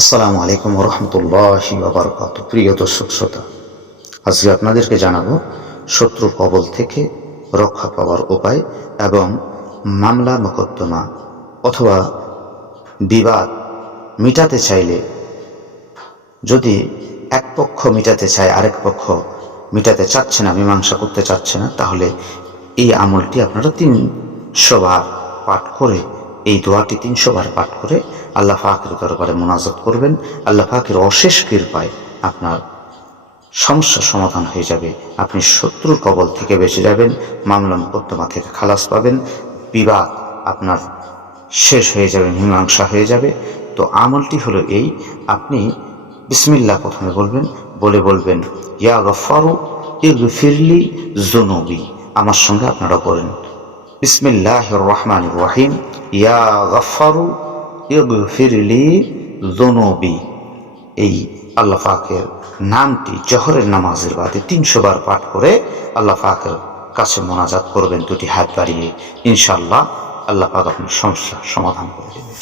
আসসালামু আলাইকুম রহমতুল্লাহি ওয়া বারাকাতুহু। প্রিয় দর্শক শ্রোতা, আজকে আপনাদেরকে জানাবো শত্রুর কবল থেকে রক্ষা পাওয়ার উপায় এবং মামলা মোকদ্দমা অথবা বিবাদ মিটাতে চাইলে, যদি এক পক্ষ মিটাতে চায় আরেক পক্ষ মিটাতে চাচ্ছে না, মীমাংসা করতে চাচ্ছে না, তাহলে এই আমলটি আপনারা 300 বার পাঠ করে, এই দোয়াটি 300 বার পাঠ করে আল্লাহ পাকের দরবারে মুনাজাত করবেন। আল্লাহ পাকের অশেষ কৃপায় আপনার সমস্যার সমাধান হয়ে যাবে, আপনি শত্রুর কবল থেকে বেঁচে যাবেন, মামলা মোকদ্দমা থেকে খালাস পাবেন, বিবাদ আপনার শেষ হয়ে যাবে, মীমাংসা হয়ে যাবে। তো আমলটি হলো এই, আপনি বিসমিল্লাহ প্রথমে বলবেন, বলবেন ইয়া গফফারু ইগফিরলি যুনুবি। আমার সঙ্গে আপনারা বলেন বিসমিল্লাহির রহমানির রহিম, ইয়া গফফারু ইগফিরলি যুনুবি। এই আল্লাহ পাকের নামটি জহরের নামাজের বাদে 300 বার পাঠ করে আল্লাহ পাকের কাছে মোনাজাত করবেন দুটি হাত বাড়িয়ে। ইনশাআল্লাহ আল্লাহ পাক আপনার সমস্যার সমাধান করে দেবেন।